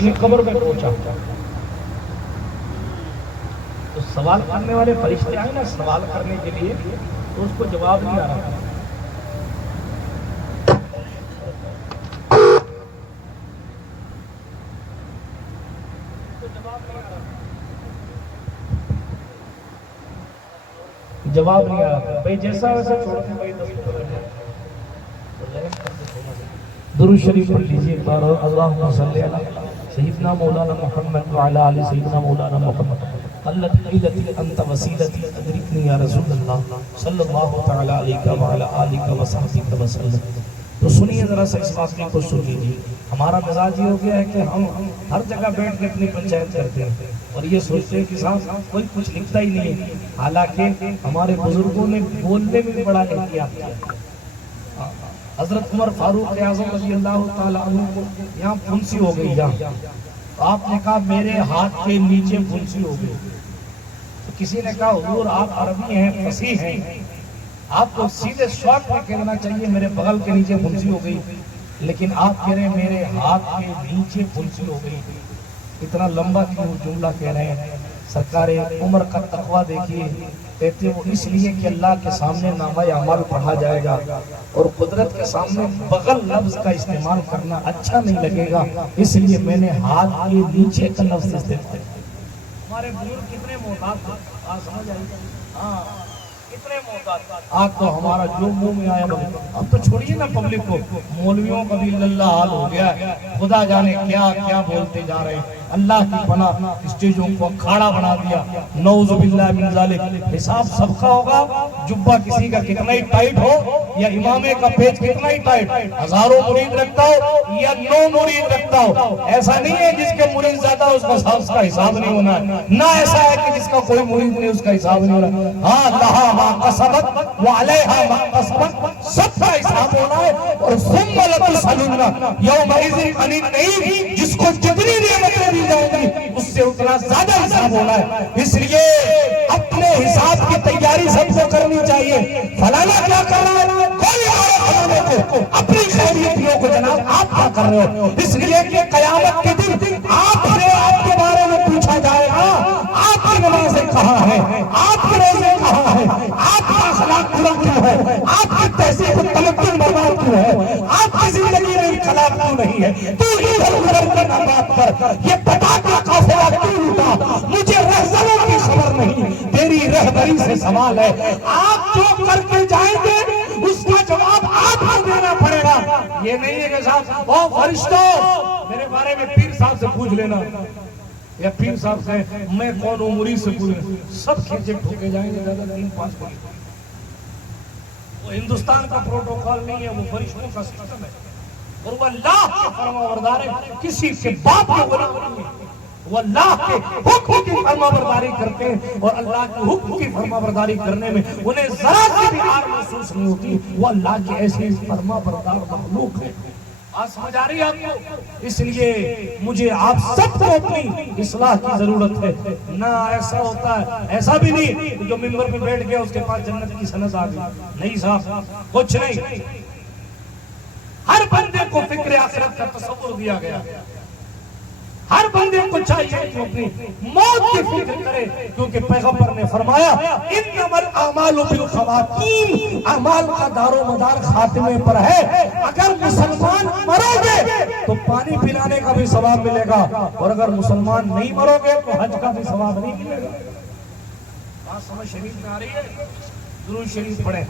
اپنی قبر میں پہنچا تو سوال کرنے والے فرشتے آئے نا سوال کرنے کے لیے، تو اس کو جواب نہیں آ رہا تھا۔ جواب نہیں آ رہا تھا بھائی، جیسا ویسا چھوڑ کے بھائی درود شریف پڑھ لیجیے ایک بار، اللہم صلی علی سیدنا مولانا محمد وعلی آل سیدنا مولانا محمد قلت قیلتی انت وسیلتی ادرکنی یا رسول اللہ صلی اللہ تعالی علیہ وعلی آلہ وصحبہ وسلم۔ تو سنیے ذرا سا اس واقعے کو سن لیجیے۔ ہمارا مزاج یہ ہو گیا ہے کہ ہم ہر جگہ بیٹھ کے اپنی پنچایت کرتے ہیں اور یہ سوچتے ہیں کہ صاحب کوئی کچھ لکھتا ہی نہیں ہے، حالانکہ ہمارے بزرگوں نے بولنے میں بڑا احتیاط کیا۔ حضرت عمر فاروق اعظم رضی اللہ تعالیٰ عنہ کو یہاں پھنسی ہو گئی، یہاں آپ نے کہا میرے ہاتھ کے نیچے پھنسی ہو گئی، تو کسی نے کہا حضور آپ عربی ہیں، فصیح ہیں، آپ کو سیدھے شارٹ میں کہنا چاہیے میرے بغل کے نیچے پھنسی ہو گئی، لیکن آپ کہہ رہے ہیں میرے ہاتھ کے نیچے پھنسی ہو گئی۔ اتنا لمبا کیوں جملہ کہہ رہے ہیں؟ سرکار عمر کا تقویٰ دیکھیے، کہتے وہ اس لیے کہ اللہ کے سامنے نامہ اعمال پڑھا جائے گا اور قدرت کے سامنے بغل لفظ کا استعمال کرنا اچھا نہیں لگے گا، اس لیے میں نے ہاتھ کے نیچے کا لفظ استعمال کیا۔ ہمارے بزرگ کتنے محتاط تھے، آج سمجھ آئی؟ ہاں کتنے محتاط۔ آج تو ہمارا جو منہ میں آیا بولے، اب تو چھوڑیے نا پبلک کو، مولویوں کا بھی اللہ حال ہو گیا ہے، خدا جانے کیا کیا بولتے جا رہے ہیں۔ اللہ کی پناہ اسٹیجوں کو کھاڑا بنا دیا، نعوذ باللہ من ذالک۔ حساب سب کا ہوگا، جبہ کسی کا کتنا ہی ٹائٹ ہو یا امامے کا پیج کتنا ہی ٹائٹ، ہزاروں مرید رکھتا ہو یا 9 مرید رکھتا ہو، ایسا نہیں ہے جس کے مرید زیادہ اس کا حساب نہیں ہونا ہے، نہ ایسا ہے کہ جس کا کوئی مرید نہیں اس کا حساب نہیں ہونا۔ ہاں لہا ما کسبت وعلیہا ما کسبت، سب کا حساب ہونا ہے، اور ثم لتسألن یومئذ عن النعیم، جس کو جتنی نعمتیں دی جائیں گی اس سے اتنا زیادہ حساب ہونا ہے۔ اس لیے اپنے حساب کی تیاری سب کو کرنی چاہیے۔ فلانا کیا کر رہا ہے، کوئی اور فلانے کو، اپنی خیریتیوں کو جناب آپ کیا کر رہے ہو، اس لیے کہ قیامت کے دن آپ سے آپ کے بارے میں پوچھا جائے گا، آپ کی نمازیں کہاں ہیں، آپ کے روزے کہاں ہیں، آپ کا اخلاق برا کیوں ہے، آپ کی تہذیب و تمدن برباد کیوں ہے، آپ کی زندگی میں انقلاب کیوں نہیں ہے، تو ادھر ادھر کے نامات پر یہ بتا کے قافلہ کیوں لوٹا، مجھے رہزنوں کی خبر نہیں، تیری رہبری سے سوال ہے۔ آپ جو کر کے جائیں گے اس کا جواب آپ کو دینا پڑے گا۔ یہ نہیں ہے کہ صاحب او فرشتوں میرے بارے میں پیر صاحب سے پوچھ لینا، یا پیر صاحب سے میں کون ہوں مرید سے پوچھ لینا، سب کھینچے ٹھوکے جائیں گے، زیادہ 3-5 کو۔ وہ ہندوستان کا پروٹوکول نہیں ہے، وہ فرشتوں کا سسٹم ہے، اور وہ اللہ کے فرما بردار ہے، کسی کے باپ کے غلام نہیں ہے، وہ اللہ کے حکم کی فرما برداری کرتے ہیں، اور اللہ کے حکم کی فرما برداری کرنے میں انہیں ذرا سی بھی آر محسوس نہیں ہوتی، وہ اللہ کے ایسے فرما بردار مخلوق ہے۔ آج سمجھ آ رہی ہے آپ کو؟ اس لیے مجھے آپ سب کو اپنی اصلاح کی ضرورت ہے۔ نہ ایسا ہوتا ہے، ایسا بھی نہیں جو منبر پہ بیٹھ گیا اس کے پاس جنت کی سند آ گئی، نہیں صاحب کچھ نہیں۔ ہر بندے کو فکر آخرت کا تصور دیا گیا، ہر بندے کو چاہیے کہ اپنی موت کی فکر کرے، کیونکہ پیغمبر نے فرمایا انما الاعمال بالخواتیم، اعمال کا دار و مدار خاتمے پر ہے۔ اگر مسلمان مرو گے تو پانی پلانے کا بھی ثواب ملے گا، اور اگر مسلمان نہیں مرو گے تو حج کا بھی ثواب نہیں ملے گا۔ بات سمجھ شریف میں آ رہی ہے؟ درود شریف پڑھیں۔